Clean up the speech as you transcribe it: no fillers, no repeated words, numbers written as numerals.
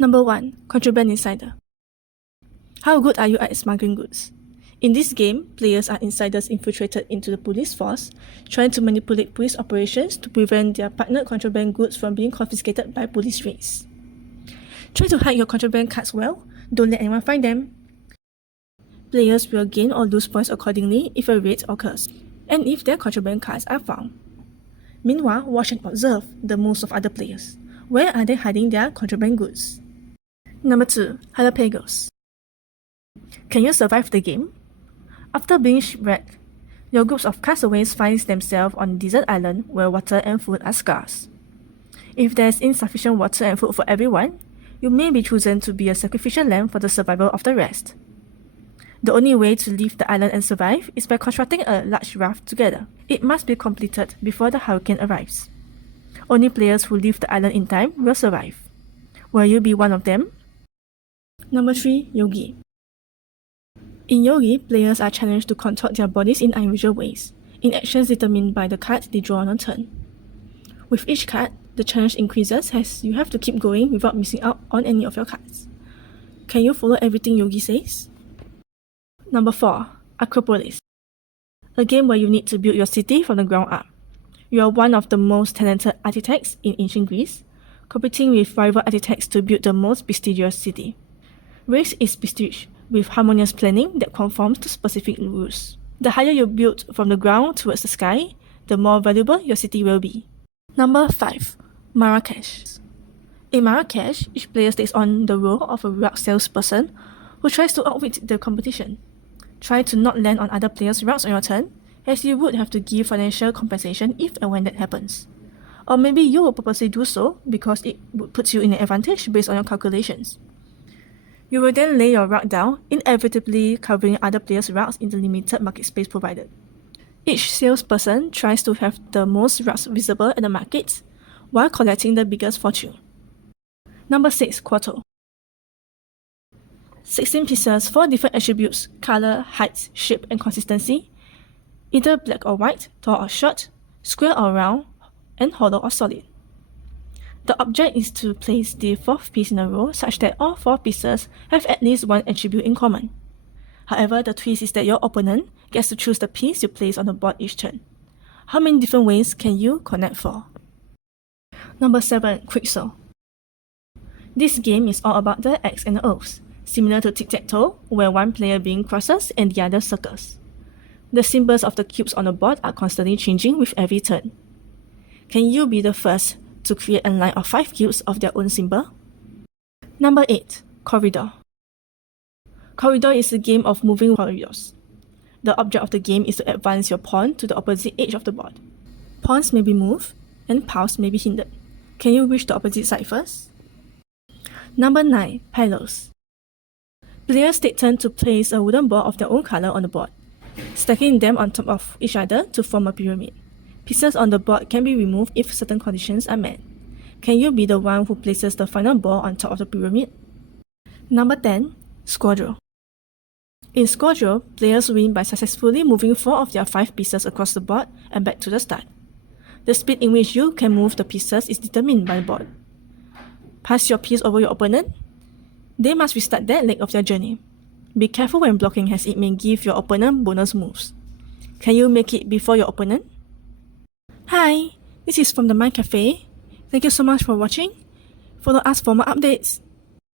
Number 1. Contraband Insider. How good are you at smuggling goods? In this game, players are insiders infiltrated into the police force, trying to manipulate police operations to prevent their partnered contraband goods from being confiscated by police raids. Try to hide your contraband cards well, don't let anyone find them. Players will gain or lose points accordingly if a raid occurs, and if their contraband cards are found. Meanwhile, watch and observe the moves of other players. Where are they hiding their contraband goods? Number 2. Galapagos. Can you survive the game? After being shipwrecked, your groups of castaways find themselves on a desert island where water and food are scarce. If there is insufficient water and food for everyone, you may be chosen to be a sacrificial lamb for the survival of the rest. The only way to leave the island and survive is by constructing a large raft together. It must be completed before the hurricane arrives. Only players who leave the island in time will survive. Will you be one of them? Number 3. Yogi. In Yogi, players are challenged to contort their bodies in unusual ways, in actions determined by the card they draw on a turn. With each card, the challenge increases as you have to keep going without missing out on any of your cards. Can you follow everything Yogi says? Number 4. Acropolis. A game where you need to build your city from the ground up. You are one of the most talented architects in ancient Greece, competing with rival architects to build the most prestigious city. Race is prestige, with harmonious planning that conforms to specific rules. The higher you build from the ground towards the sky, the more valuable your city will be. Number 5. Marrakesh. In Marrakesh, each player takes on the role of a rug salesperson who tries to outwit the competition. Try to not land on other players' rugs on your turn, as you would have to give financial compensation if and when that happens. Or maybe you will purposely do so because it would put you in an advantage based on your calculations. You will then lay your rug down, inevitably covering other players' rugs in the limited market space provided. Each salesperson tries to have the most rugs visible at the market, while collecting the biggest fortune. Number 6. Quarto. 16 pieces, 4 different attributes: color, height, shape, and consistency. Either black or white, tall or short, square or round, and hollow or solid. The object is to place the 4th piece in a row such that all 4 pieces have at least one attribute in common. However, the twist is that your opponent gets to choose the piece you place on the board each turn. How many different ways can you connect 4? Number 7. Quicksaw. This game is all about the X and the O's, similar to tic-tac-toe, where one player being crosses and the other circles. The symbols of the cubes on the board are constantly changing with every turn. Can you be the first to create a line of 5 cubes of their own symbol? Number 8. Corridor. Corridor is a game of moving corridors. The object of the game is to advance your pawn to the opposite edge of the board. Pawns may be moved, and piles may be hindered. Can you reach the opposite side first? Number 9. Pillows. Players take turns to place a wooden ball of their own color on the board, stacking them on top of each other to form a pyramid. Pieces on the board can be removed if certain conditions are met. Can you be the one who places the final ball on top of the pyramid? Number 10. Squadron. In Squadron, players win by successfully moving 4 of their 5 pieces across the board and back to the start. The speed in which you can move the pieces is determined by the board. Pass your piece over your opponent. They must restart that leg of their journey. Be careful when blocking, as it may give your opponent bonus moves. Can you make it before your opponent? Hi, this is from the Mind Cafe. Thank you so much for watching. Follow us for more updates.